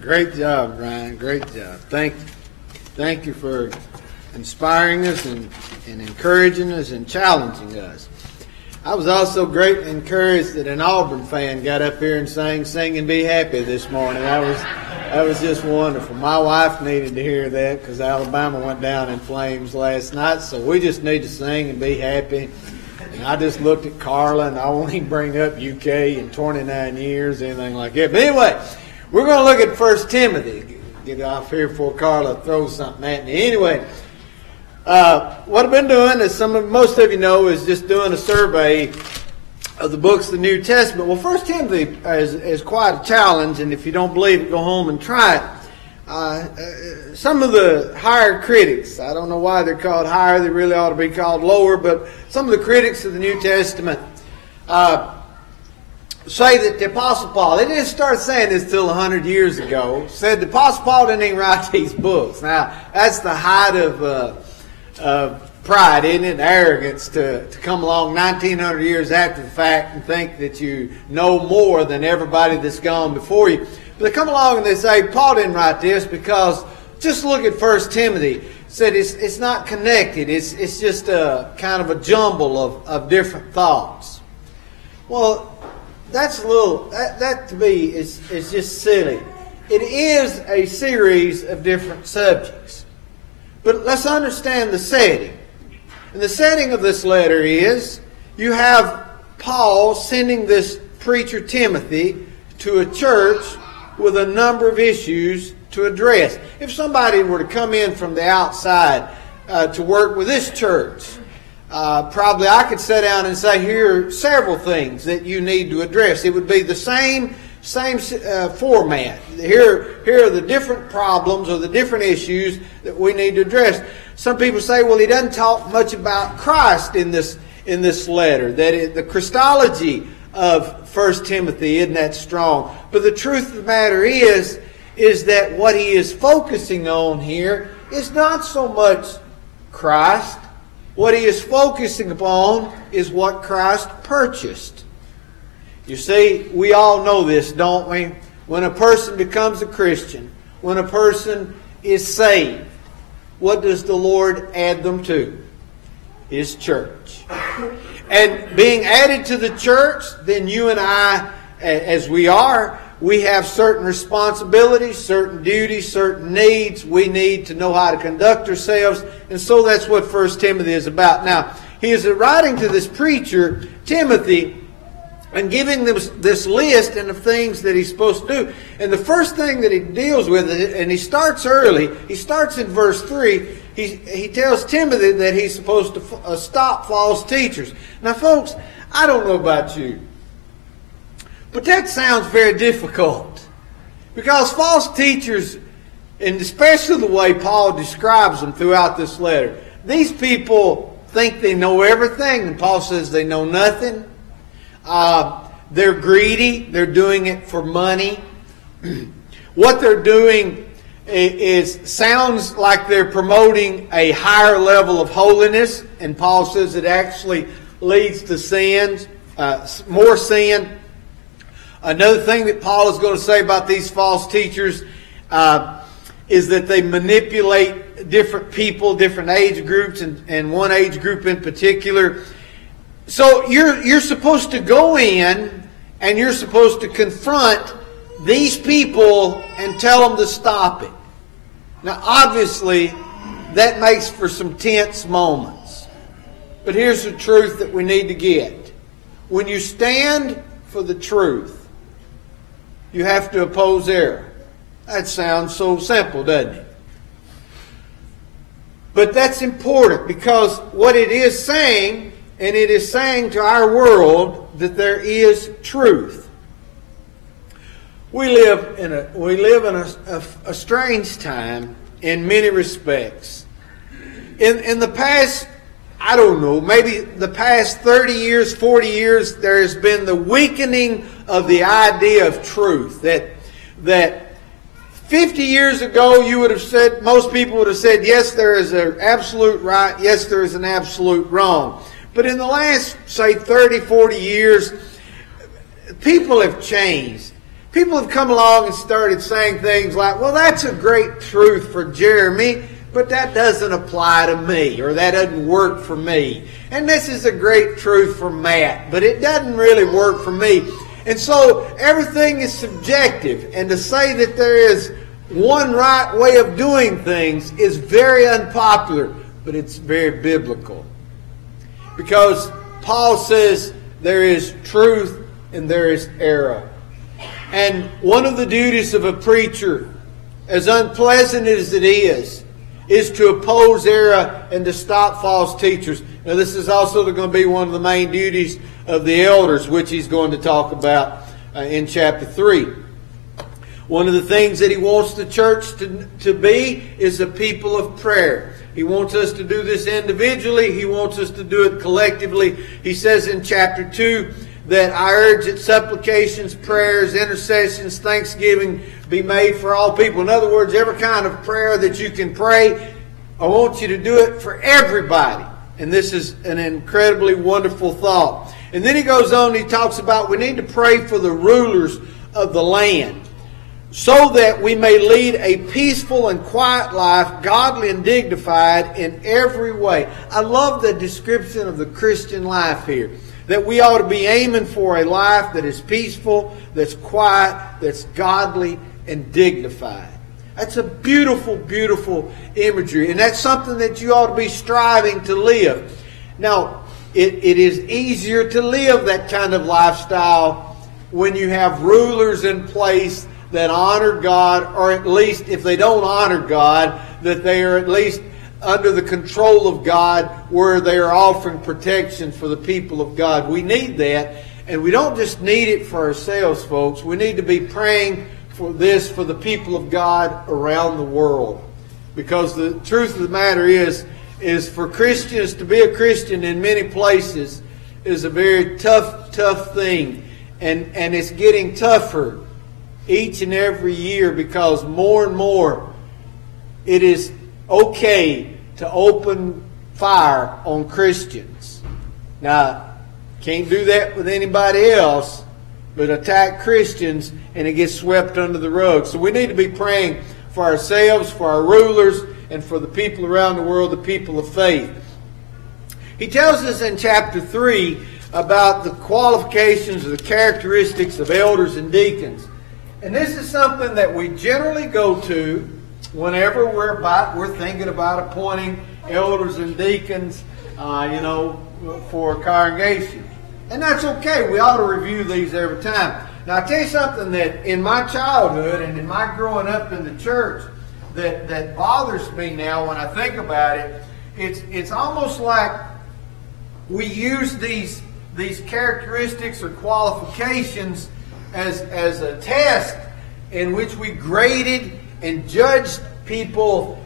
Great job, Ryan. Great job. Thank you for inspiring us and encouraging us and challenging us. I was also greatly encouraged that an Auburn fan got up here and sang "Sing and Be Happy" this morning. That was just wonderful. My wife needed to hear that because Alabama went down in flames last night, so we just need to sing and be happy. And I just looked at Carla, and I won't even bring up UK in 29 years, anything like that. But anyway, we're going to look at 1 Timothy. Get off here before Carla throws something at me. Anyway, what I've been doing, as most of you know, is just doing a survey of the books of the New Testament. Well, 1 Timothy is quite a challenge, and if you don't believe it, go home and try it. Some of the higher critics, I don't know why they're called higher, they really ought to be called lower, but some of the critics of the New Testament say that the Apostle Paul, they didn't start saying this till 100 years ago, said the Apostle Paul didn't even write these books. Now, that's the height of pride, isn't it? Arrogance to come along 1900 years after the fact and think that you know more than everybody that's gone before you. But they come along and they say, Paul didn't write this because just look at 1 Timothy. It said it's not connected. It's just a kind of a jumble of different thoughts. Well, that's a little, that to me is just silly. It is a series of different subjects. But let's understand the setting. And the setting of this letter is you have Paul sending this preacher Timothy to a church with a number of issues to address. If somebody were to come in from the outside to work with this church, probably I could sit down and say, here are several things that you need to address. It would be the same format. Here are the different problems or the different issues that we need to address. Some people say, well, he doesn't talk much about Christ in this letter. That the Christology of 1 Timothy isn't that strong. But the truth of the matter is that what he is focusing on here is not so much Christ. What he is focusing upon is what Christ purchased. You see, we all know this, don't we? When a person becomes a Christian, when a person is saved, what does the Lord add them to? His church. And being added to the church, then you and I, as we are, we have certain responsibilities, certain duties, certain needs. We need to know how to conduct ourselves. And so that's what 1 Timothy is about. Now, he is writing to this preacher, Timothy, and giving them this list and the things that he's supposed to do. And the first thing that he deals with, and he starts early, he starts in verse 3, he tells Timothy that he's supposed to stop false teachers. Now folks, I don't know about you, but that sounds very difficult. Because false teachers, and especially the way Paul describes them throughout this letter, these people think they know everything, and Paul says they know nothing. They're greedy. They're doing it for money. What they're doing sounds like they're promoting a higher level of holiness, and Paul says it actually leads to sins, more sin. Another thing that Paul is going to say about these false teachers is that they manipulate different people, different age groups, and one age group in particular. So you're supposed to go in and you're supposed to confront these people and tell them to stop it. Now obviously that makes for some tense moments. But here's the truth that we need to get. When you stand for the truth, you have to oppose error. That sounds so simple, doesn't it? But that's important because what it is saying, and it is saying to our world that there is truth. We live in a strange time in many respects. In the past, I don't know, maybe the past 30 years, 40 years, there has been the weakening of the idea of truth. That 50 years ago, you would have said, most people would have said, yes, there is an absolute right, yes, there is an absolute wrong. But in the last, say, 30, 40 years, people have changed. People have come along and started saying things like, well, that's a great truth for Jeremy, but that doesn't apply to me, or that doesn't work for me. And this is a great truth for Matt, but it doesn't really work for me. And so everything is subjective, and to say that there is one right way of doing things is very unpopular, but it's very biblical. Because Paul says there is truth and there is error. And one of the duties of a preacher, as unpleasant as it is to oppose error and to stop false teachers. Now, this is also going to be one of the main duties of the elders, which he's going to talk about in chapter 3. One of the things that he wants the church to be is a people of prayer. He wants us to do this individually. He wants us to do it collectively. He says in chapter 2 that I urge that supplications, prayers, intercessions, thanksgiving be made for all people. In other words, every kind of prayer that you can pray, I want you to do it for everybody. And this is an incredibly wonderful thought. And then he goes on, he talks about we need to pray for the rulers of the land, so that we may lead a peaceful and quiet life, godly and dignified in every way. I love the description of the Christian life here. That we ought to be aiming for a life that is peaceful, that's quiet, that's godly and dignified. That's a beautiful, beautiful imagery. And that's something that you ought to be striving to live. Now, it is easier to live that kind of lifestyle when you have rulers in place that honor God, or at least if they don't honor God, that they are at least under the control of God, where they are offering protection for the people of God. We need that, and we don't just need it for ourselves, folks. We need to be praying for this for the people of God around the world. Because the truth of the matter is for Christians to be a Christian in many places is a very tough thing. And it's getting tougher each and every year, because more and more it is okay to open fire on Christians. Now, can't do that with anybody else, but attack Christians and it gets swept under the rug. So we need to be praying for ourselves, for our rulers, and for the people around the world, the people of faith. He tells us in chapter 3 about the qualifications or the characteristics of elders and deacons. And this is something that we generally go to whenever we're thinking about appointing elders and deacons, for a congregation. And that's okay. We ought to review these every time. Now, I'll tell you something that in my childhood and in my growing up in the church that bothers me now when I think about it. It's almost like we use these characteristics or qualifications as a test in which we graded and judged people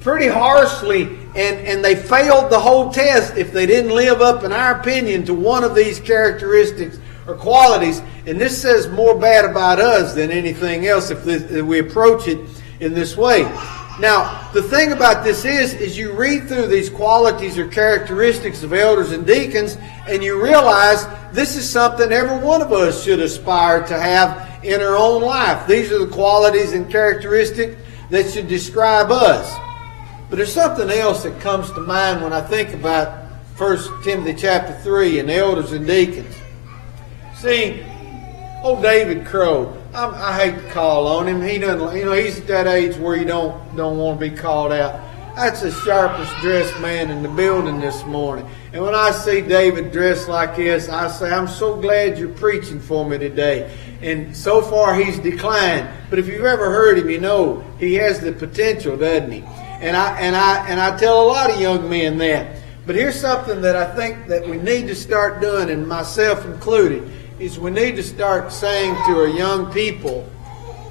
pretty harshly, and they failed the whole test if they didn't live up, in our opinion, to one of these characteristics or qualities. And this says more bad about us than anything else if we approach it in this way. Now, the thing about this is you read through these qualities or characteristics of elders and deacons, and you realize this is something every one of us should aspire to have in our own life. These are the qualities and characteristics that should describe us. But there's something else that comes to mind when I think about 1 Timothy chapter 3 and elders and deacons. See, old David Crow, I hate to call on him. He doesn't, he's at that age where you don't want to be called out. That's the sharpest dressed man in the building this morning. And when I see David dressed like this, I say, I'm so glad you're preaching for me today. And so far he's declined. But if you've ever heard him, you know he has the potential, doesn't he? And I tell a lot of young men that. But here's something that I think that we need to start doing, and myself included, is we need to start saying to our young people,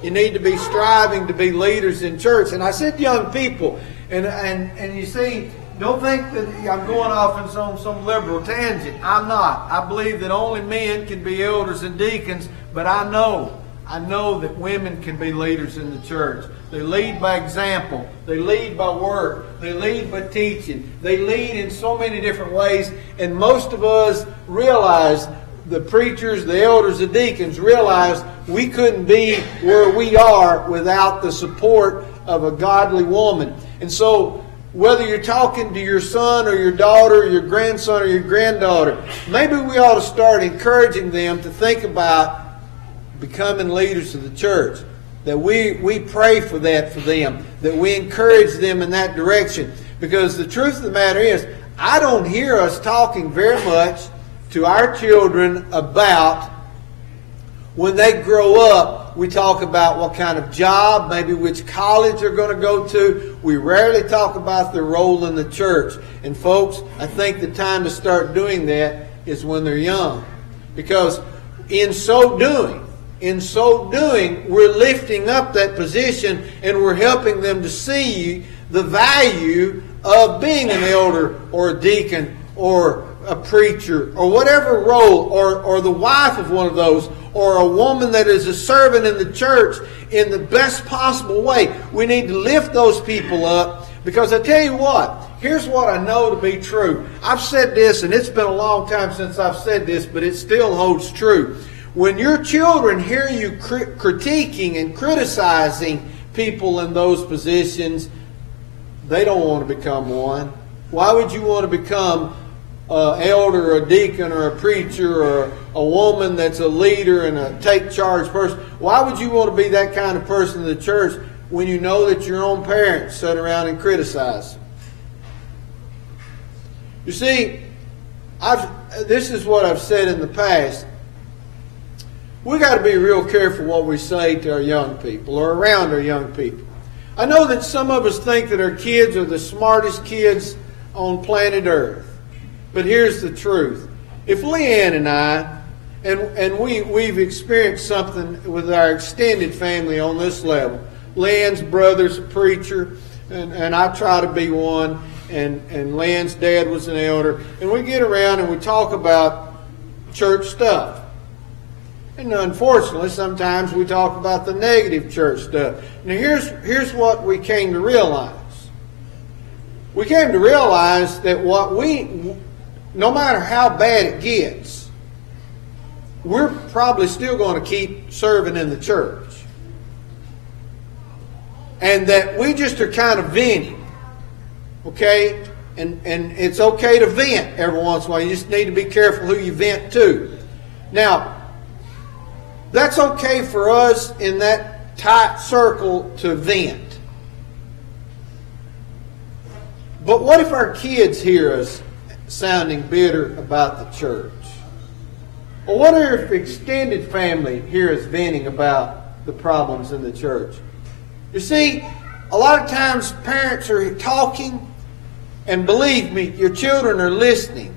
you need to be striving to be leaders in church. And I said young people, and you see, don't think that I'm going off in some liberal tangent. I'm not. I believe that only men can be elders and deacons, but I know that women can be leaders in the church. They lead by example. They lead by work. They lead by teaching. They lead in so many different ways. And most of us realize the preachers, the elders, the deacons realized we couldn't be where we are without the support of a godly woman. And so, whether you're talking to your son or your daughter or your grandson or your granddaughter, maybe we ought to start encouraging them to think about becoming leaders of the church. That we pray for that for them. That we encourage them in that direction. Because the truth of the matter is, I don't hear us talking very much to our children about when they grow up. We talk about what kind of job, maybe which college they're going to go to. We rarely talk about their role in the church. And folks, I think the time to start doing that is when they're young. Because in so doing, we're lifting up that position and we're helping them to see the value of being an elder or a deacon or a preacher or whatever role, or the wife of one of those, or a woman that is a servant in the church in the best possible way. We need to lift those people up, because I tell you what, here's what I know to be true. I've said this, and it's been a long time since I've said this, but it still holds true. When your children hear you critiquing and criticizing people in those positions, they don't want to become one. Why would you want to become an elder or a deacon or a preacher or a woman that's a leader and a take charge person? Why would you want to be that kind of person in the church when you know that your own parents sit around and criticize? You see, this is what I've said in the past. We got to be real careful what we say to our young people or around our young people. I know that some of us think that our kids are the smartest kids on planet Earth. But here's the truth. If Leanne and I, and we've experienced something with our extended family on this level. Leanne's brother's a preacher, and I try to be one, and Leanne's dad was an elder. And we get around and we talk about church stuff. And unfortunately, sometimes we talk about the negative church stuff. Now here's what we came to realize. We came to realize that no matter how bad it gets, we're probably still going to keep serving in the church. And that we just are kind of venting. Okay? And it's okay to vent every once in a while. You just need to be careful who you vent to. Now, that's okay for us in that tight circle to vent. But what if our kids hear us sounding bitter about the church? Or what if extended family hear us venting about the problems in the church? You see, a lot of times parents are talking, and believe me, your children are listening.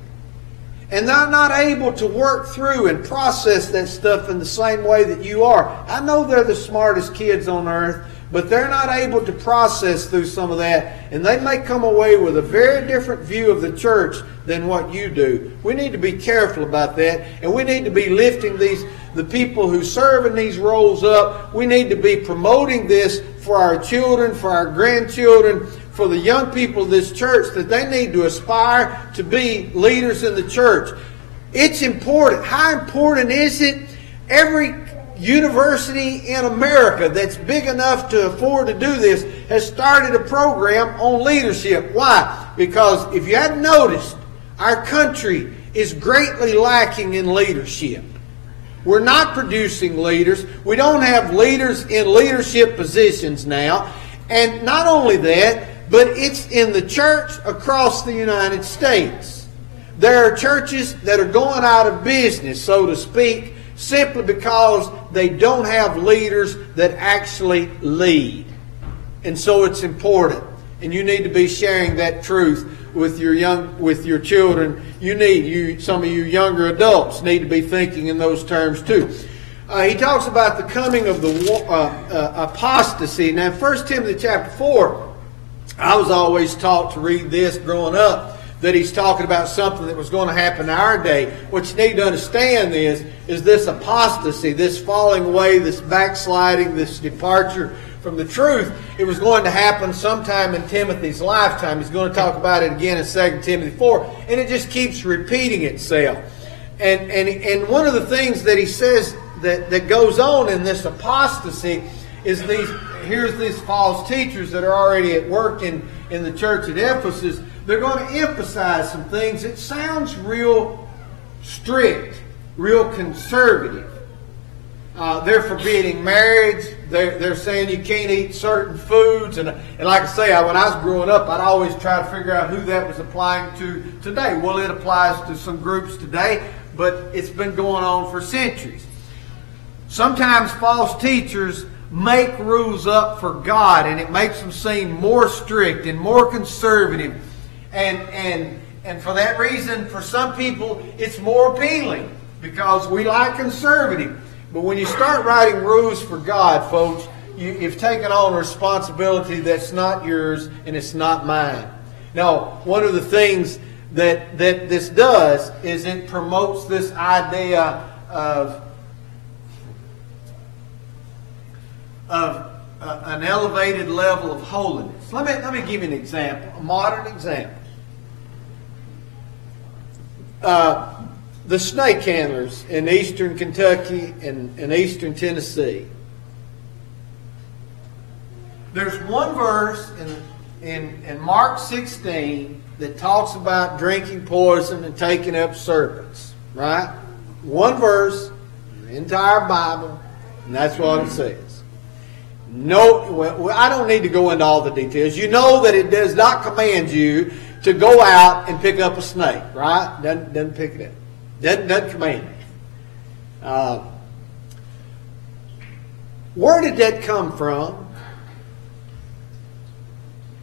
And they're not able to work through and process that stuff in the same way that you are. I know they're the smartest kids on earth, but they're not able to process through some of that. And they may come away with a very different view of the church than what you do. We need to be careful about that. And we need to be lifting the people who serve in these roles up. We need to be promoting this for our children, for our grandchildren, for the young people of this church, that they need to aspire to be leaders in the church. It's important. How important is it? Every university in America that's big enough to afford to do this has started a program on leadership. Why? Because if you hadn't noticed, our country is greatly lacking in leadership. We're not producing leaders. We don't have leaders in leadership positions now. And not only that, but it's in the church across the United States. There are churches that are going out of business, so to speak, simply because they don't have leaders that actually lead. And so it's important. And you need to be sharing that truth with your children. Some of you younger adults need to be thinking in those terms too. He talks about the coming of the apostasy. Now, in 1 Timothy chapter 4, I was always taught to read this growing up, that he's talking about something that was going to happen in our day. What you need to understand is this apostasy, this falling away, this backsliding, this departure from the truth. It was going to happen sometime in Timothy's lifetime. He's going to talk about it again in 2 Timothy 4, and it just keeps repeating itself. And one of the things that he says that goes on in this apostasy is here's these false teachers that are already at work in the church at Ephesus. They're going to emphasize some things. It sounds real strict, real conservative. They're forbidding marriage. They're saying you can't eat certain foods. And like I say, when I was growing up, I'd always try to figure out who that was applying to today. Well, it applies to some groups today, but it's been going on for centuries. Sometimes false teachers make rules up for God, and it makes them seem more strict and more conservative. And for that reason, for some people, it's more appealing because we like conservative. But when you start writing rules for God, folks, you've taken on a responsibility that's not yours and it's not mine. Now, one of the things that this does is it promotes this idea of an elevated level of holiness. Let me give you an example, a modern example. The snake handlers in eastern Kentucky and eastern Tennessee. There's one verse in Mark 16 that talks about drinking poison and taking up serpents. Right? One verse in the entire Bible, and that's what it says. No, I don't need to go into all the details. You know that it does not command you to go out and pick up a snake, right? Doesn't pick it up. Doesn't command it. Where did that come from?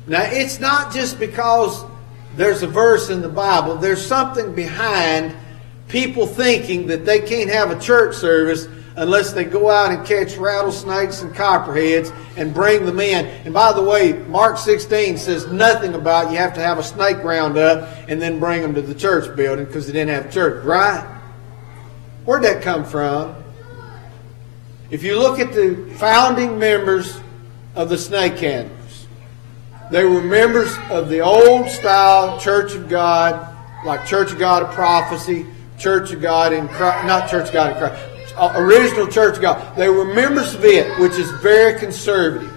Now, it's not just because there's a verse in the Bible. There's something behind people thinking that they can't have a church service unless they go out and catch rattlesnakes and copperheads and bring them in. And by the way, Mark 16 says nothing about you have to have a snake round up and then bring them to the church building because they didn't have church, right? Where'd that come from? If you look at the founding members of the snake handlers, they were members of the old style Church of God, like Church of God of Prophecy, Church of God in Christ, not Church of God in Christ, original Church of God. They were members of it, which is very conservative,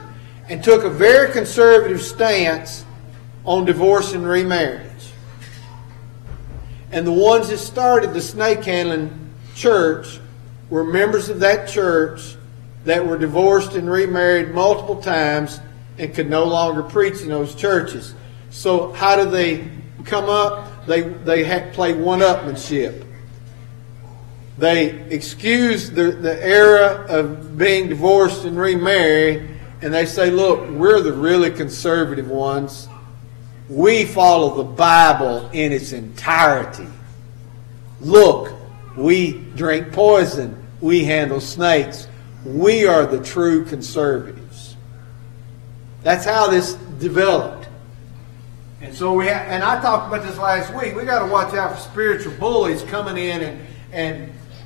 and took a very conservative stance on divorce and remarriage. And the ones that started the snake handling church were members of that church that were divorced and remarried multiple times and could no longer preach in those churches. So how do they come up? They play one-upmanship. They excuse the era of being divorced and remarried, and they say, look, we're the really conservative ones. We follow the Bible in its entirety. Look, we drink poison. We handle snakes. We are the true conservatives. That's how this developed. And so and I talked about this last week. We got to watch out for spiritual bullies coming in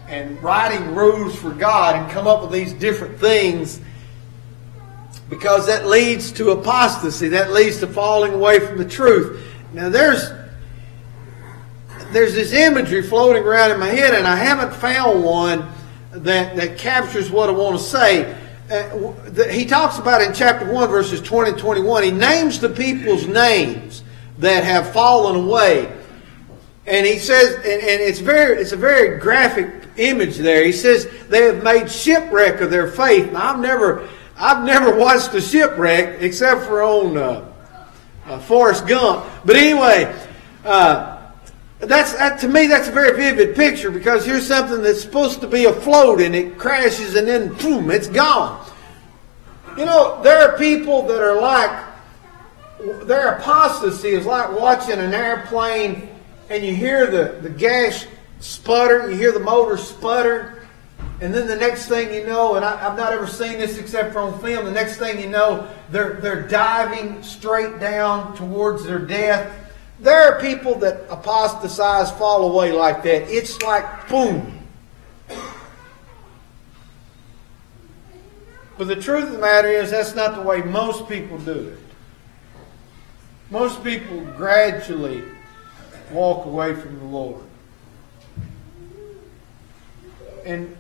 and writing rules for God and come up with these different things, because that leads to apostasy. That leads to falling away from the truth. Now there's this imagery floating around in my head, and I haven't found one that captures what I want to say. He talks about in chapter 1, verses 20 and 21, he names the people's names that have fallen away. And he says, and it's a very graphic image there. He says they have made shipwreck of their faith. Now, I've never watched a shipwreck except for on Forrest Gump. But anyway, to me that's a very vivid picture, because here's something that's supposed to be afloat and it crashes and then boom, it's gone. You know, there are people that are like, their apostasy is like watching an airplane and you hear the gas sputter, you hear the motor sputter, and then the next thing you know, and I've not ever seen this except for on film, the next thing you know, they're diving straight down towards their death. There are people that apostatize, fall away like that. It's like boom. But the truth of the matter is, that's not the way most people do it. Most people gradually walk away from the Lord. And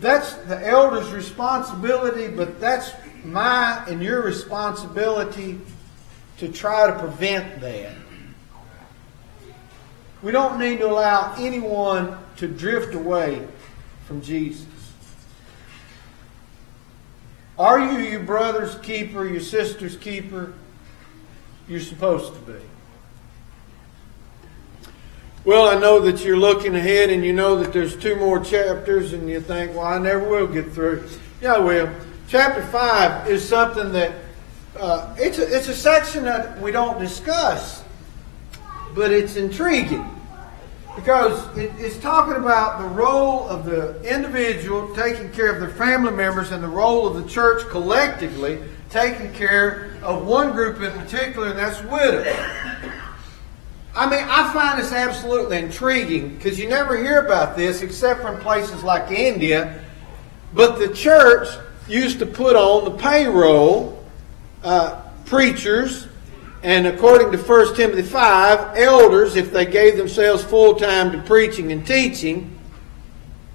that's the elder's responsibility, but that's my and your responsibility to try to prevent that. We don't need to allow anyone to drift away from Jesus. Are you your brother's keeper, your sister's keeper? You're supposed to be. Well, I know that you're looking ahead and you know that there's 2 more chapters and you think, well, I never will get through. Yeah, I will. Chapter 5 is something that, it's a section that we don't discuss, but it's intriguing. Because it's talking about the role of the individual taking care of their family members and the role of the church collectively taking care of one group in particular, and that's widows. I mean, I find this absolutely intriguing because you never hear about this except from places like India. But the church used to put on the payroll preachers, and according to 1 Timothy 5, elders if they gave themselves full time to preaching and teaching,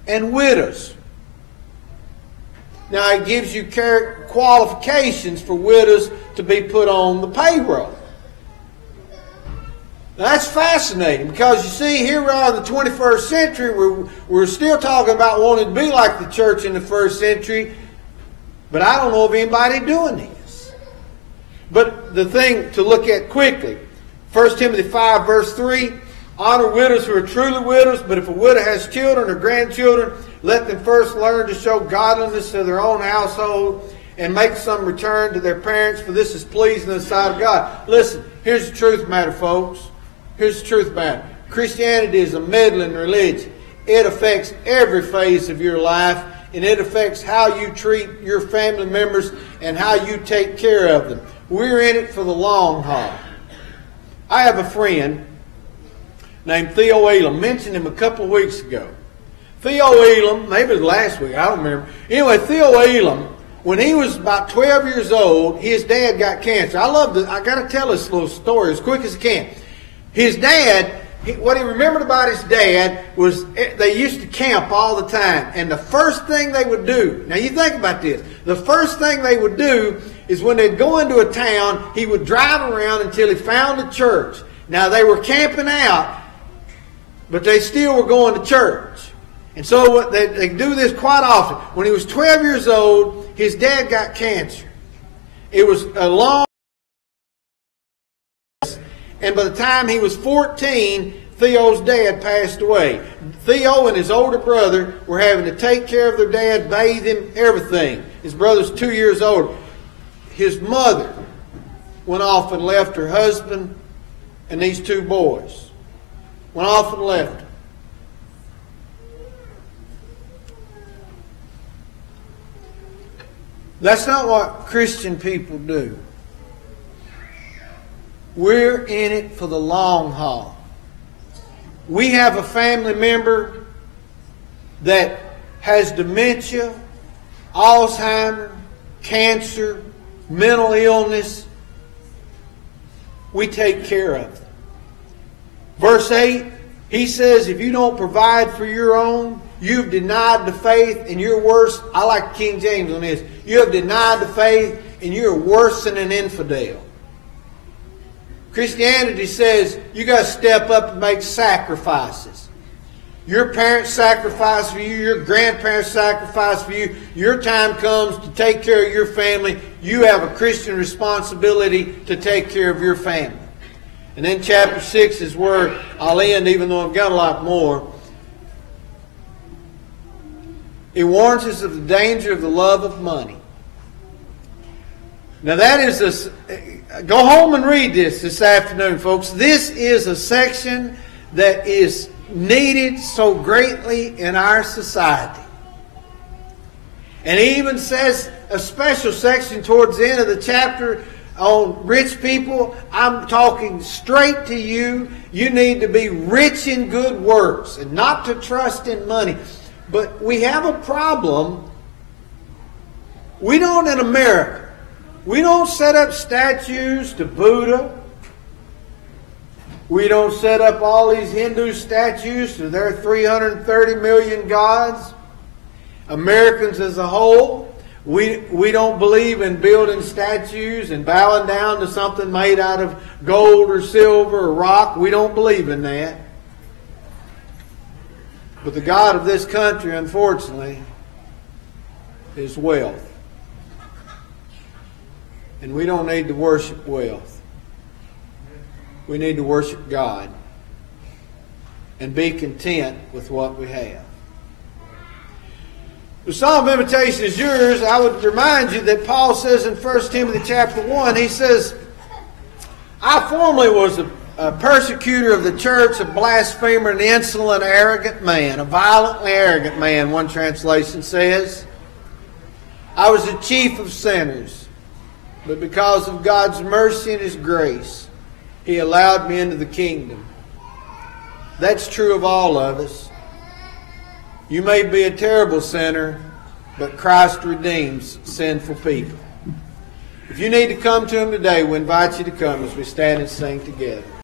and widows. Now it gives you qualifications for widows to be put on the payroll. Now, that's fascinating because you see, here we are in the 21st century. We're still talking about wanting to be like the church in the first century, but I don't know of anybody doing this. But the thing to look at quickly, 1 Timothy 5 verse 3, honor widows who are truly widows, but if a widow has children or grandchildren, let them first learn to show godliness to their own household and make some return to their parents, for this is pleasing in the sight of God. Listen, here's the truth matter, folks. Here's the truth matter. Christianity is a meddling religion. It affects every phase of your life, and it affects how you treat your family members and how you take care of them. We're in it for the long haul. I have a friend named Theo Elam. Mentioned him a couple of weeks ago. Theo Elam, maybe last week, I don't remember. Anyway, Theo Elam, when he was about 12 years old, his dad got cancer. I got to tell this little story as quick as I can. His dad, what he remembered about his dad was they used to camp all the time. And the first thing they would do, now you think about this, the first thing they would do is when they'd go into a town, he would drive around until he found a church. Now they were camping out, but they still were going to church. And so they do this quite often. When he was 12 years old, his dad got cancer. It was a long... And by the time he was 14, Theo's dad passed away. Theo and his older brother were having to take care of their dad, bathe him, everything. His brother's 2 years older. His mother went off and left her husband and these 2 boys. Went off and left them. That's not what Christian people do. We're in it for the long haul. We have a family member that has dementia, Alzheimer's, cancer, mental illness. We take care of them. Verse 8, he says, if you don't provide for your own, you've denied the faith and you're worse. I like King James on this. You have denied the faith and you're worse than an infidel. Christianity says you got to step up and make sacrifices. Your parents sacrifice for you. Your grandparents sacrifice for you. Your time comes to take care of your family. You have a Christian responsibility to take care of your family. And then chapter 6 is where I'll end, even though I've got a lot more. He warns us of the danger of the love of money. Now that is go home and read this afternoon, folks. This is a section that is needed so greatly in our society. And he even says a special section towards the end of the chapter on rich people. I'm talking straight to you. You need to be rich in good works and not to trust in money. But we have a problem. We don't in America. We don't set up statues to Buddha. We don't set up all these Hindu statues to their 330 million gods. Americans as a whole, we don't believe in building statues and bowing down to something made out of gold or silver or rock. We don't believe in that. But the God of this country, unfortunately, is wealth. And we don't need to worship wealth. We need to worship God and be content with what we have. The Psalm of Imitation is yours. I would remind you that Paul says in 1 Timothy chapter 1, he says, I formerly was a persecutor of the church, a blasphemer, an insolent, arrogant man, a violently arrogant man, one translation says. I was the chief of sinners, but because of God's mercy and His grace, He allowed me into the kingdom. That's true of all of us. You may be a terrible sinner, but Christ redeems sinful people. If you need to come to Him today, we invite you to come as we stand and sing together.